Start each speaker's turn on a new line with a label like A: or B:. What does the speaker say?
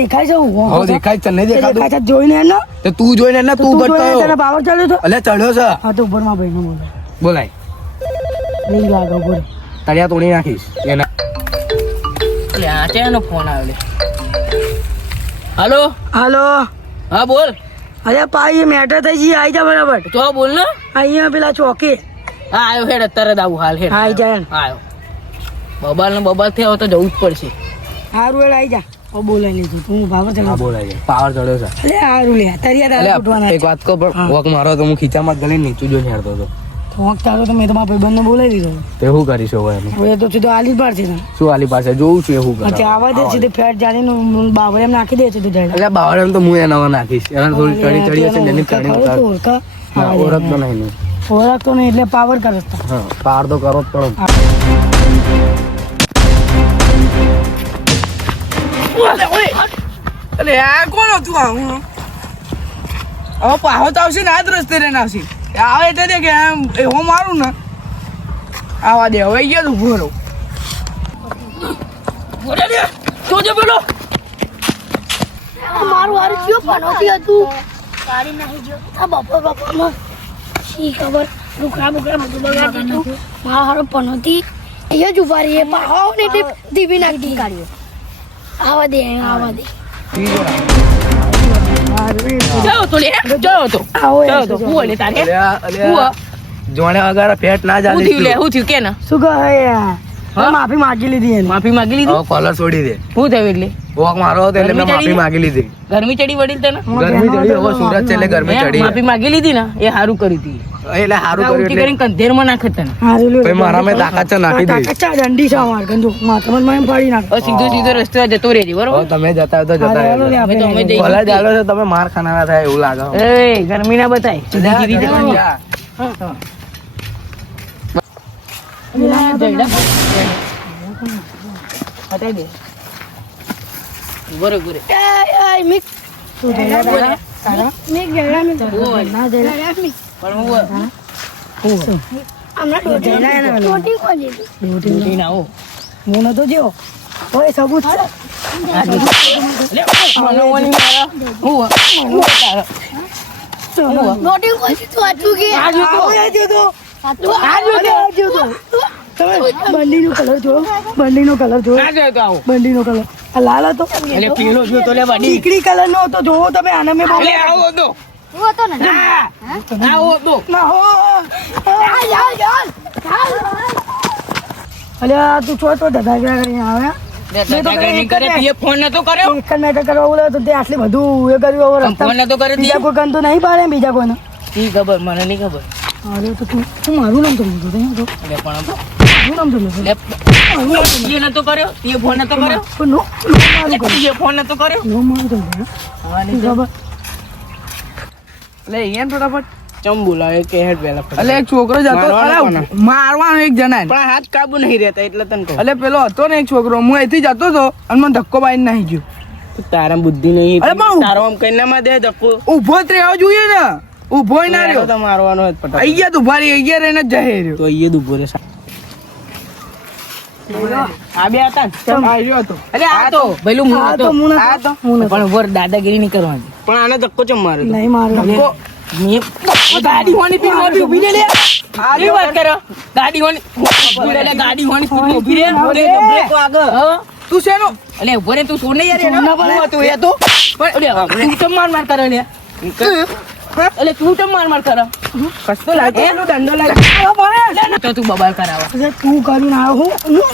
A: દેખાય છે? હું
B: હો દેખાય છે નહીં
A: દેખાય છે જોઈને એનો
B: તે તું જોઈને ને તું
A: તું તને
B: કયો
A: પાવર તો
B: અલે ચડ્યો છે?
A: હા તો ઉપરમાં ભાઈને બોલે.
B: બોલાય.
A: રિંગ લાગે ઉપર
B: તળિયા તોડી નાખીશ. એના
C: એટલે આ ક્યાંનો ફોન આવ્યો હાલો?
A: હાલો?
C: હા બોલ.
A: અરે પાઈ મેટર થઈ ગઈ આઈ જા બરાબર.
C: તો બોલ ને?
A: અહીંયા પેલા ચોકે.
C: હા આવ્યો હેડ અત્યારે જ આવું હાલ હેડ.
A: આઈ જાય
C: આવ્યો બબાલ ને બબાલ થયો તો જવું જ પડશે.
A: હારું એડ આઈ જા. ઓ બોલાઈ લીધું તું પાવર
B: હા બોલાઈ પાવર ચડ્યો છે.
A: અરે હારું લે તરિયા તારે ઉઠવાના
B: એક વાત કહો પણ વોક મારો તો હું ખીચામાં ગલે નીચું જોઈને હેડતો હતો.
A: વોક તારો તો મેં તો મારા ભાઈબંધને બોલાવી દીધો.
B: તે શું કરીશ હવે એનું
A: એ તો સીધો આલી પાર છે
B: શું આલી પાસે? જોઉં છું એવું કરે.
A: અચ્છા આવા દે સીધે ફેટ જાણીને બાવળ એમ નાખી દે છે જઈને
B: એટલે બાવળે તો હું એના નાખીશ. એના થોડી ચડી ચડી હશે ને એની
A: ઓળખા
B: ચડી
A: તો ઓળખા.
B: ઓળખતો નહીં ઓળખ
A: તો નહીં એટલે પાવર કરે છે.
B: હા પાર તો કરો જ પડે.
D: અરે આ કોણ હતું આ હવે પાહો તો. આવશે ને આ જ રસ્તે રહીને આવે એટલે દે કે એમ હું મારું ને આવા દે હવે ગયો તું ભરો
E: મારું પનોતી હતું અહીંયા જ ઊભા રહીએ. પાહો ને એટલે ધીબી નાખી. ગાડીઓ આવા દે આવા દે.
B: જોણે વગર પેટ ના
C: જાય
B: શું
C: થયું લે હું થયું કે ના?
A: શું કહે માફી માંગી લીધી એને.
C: માફી માંગી લીધી?
B: કોલર છોડી દે.
C: શું થયું એટલે?
B: વોક મારો હતો એટલે મેં માફી માગી લીધી.
C: ગરમી ચડી વડીલ તને?
B: ગરમી ચડી હવે સુરત છે એટલે ગરમી ચડી
C: માફી માંગી લીધી ને? એ સારું કરી હતી
B: એટલે સારું કર્યું એટલે.
C: કરીને કંધેરમાં નાખે તને.
B: ભાઈ મારા મેં તાકાત છે નાખી દઈશ
A: તાકાત છે, દંડી છે અમારે ગંદુ માથામાં મને પાડી નાખ.
C: સીધો સીધો રસ્તો જતો રહેજે બરોબર?
B: તમે જતા હોય તો જતા રહેજો.
C: અમે તો અમે જઈ
B: કોલેજ આલો છો તમે માર ખાનારા થાય એવું લાગે.
C: એ ગરમી ના બતાય. સીધી સીધી જવાની.
B: જા.
C: દે ઊભો રે, ઊભો રે.
E: એ એ મિક
A: તું જઈ
E: મિક ગયડા મિક
A: ના જઈ
E: મિક
C: પણ હું હોય.
E: હમણાં
A: એને પેલા.
E: દોઢી કોની
A: ડ્યુટી
C: ઉલટી ના હો.
A: હું નતો જેવો ઓય સબૂત છે
C: લે, મને ઓની મારા. હું હું તારા. હું હોય.
E: દોઢી કોની તું આટલું કે
A: આવો એ જો તો
E: આટલું
A: આવો એ જો તો બંડીનો કલર જો બંડીનો કલર જો
C: ના જાય તો આવો.
A: બંડીનો કલર. આ લાલ હતો.
C: એટલે પેલો જો તો લે વાડી.
A: દીકરી કલર નો હતો જોવો તમે આને મેં
C: એટલે આવો તો.
E: હું હતો ને?
C: આવો તો.
A: ના હો
E: ચાલ ચાલ ચાલ
A: અલ્યા તું છો કરીને રસ્તા
C: ફોન
A: બીજા કોઈ ગંદુ નહીં પાડે બીજા કોઈને?
C: ખબર મને નહીં ખબર.
A: અરે તો તું તું મારું નામ તો લીધું તો
C: પણ આમ
A: નામ તો લીધું
C: નતો કર્યો તે ફોન નતો કર્યો
A: પણ નો નો મારું કર્યું
C: તે ફોન નતો કર્યો
A: નો મારું તો
C: હા, નહીં તો.
A: ખબર
D: ફટાફટ
C: ચમ બોલાવે કે હેડ વેલા
D: એટલે એક છોકરો જતો
C: મારવાનો
D: અરે,
C: કોને?
D: મારવાનો એક જણા
C: પણ હાથ કાબુ નહીં રહેતા એટલે તને કહું.
D: એટલે પેલો હતો ને એક છોકરો હું અહીંથી જતો હતો અને મને ધક્કો બાઈને નાહી ગયો.
C: તારા બુદ્ધિ નહીં
D: અરે પણ-
C: તારો આમ કઈ ના દે ધક્કો.
D: ઊભો જ રહેવો જોઈએ ને. ઊભો ના રહ્યો.
C: તો મારવાનો જ ફટાફટ.
D: આઈ ગયા તું ભારી રહીને જ જહે રહ્યો.
C: તો અહીંયા દુભો ઊભો દાદાગીરી નહીં કરવાની. પણ આને ધક્કો ચમ મારે
A: નહીં મારે
C: ગાડી હોની પીર ઊભી રે. લે આ વાત કરો. ગાડી હોની ગાડી હોની પીર ઊભી રે. બ્રેક આગળ.
D: તું શેનો?
C: અલે ઊભો રે તું છોડ યાર એનો. હું હતું એ તો. પણ તું ચમ માર માર કરે લે અલે તું તો માર માર કર?
D: કશતો લાગે? એનો દંડો લાગે.
C: તો તું બબાલ કરાવ.
A: તું કરું ના હું. હું?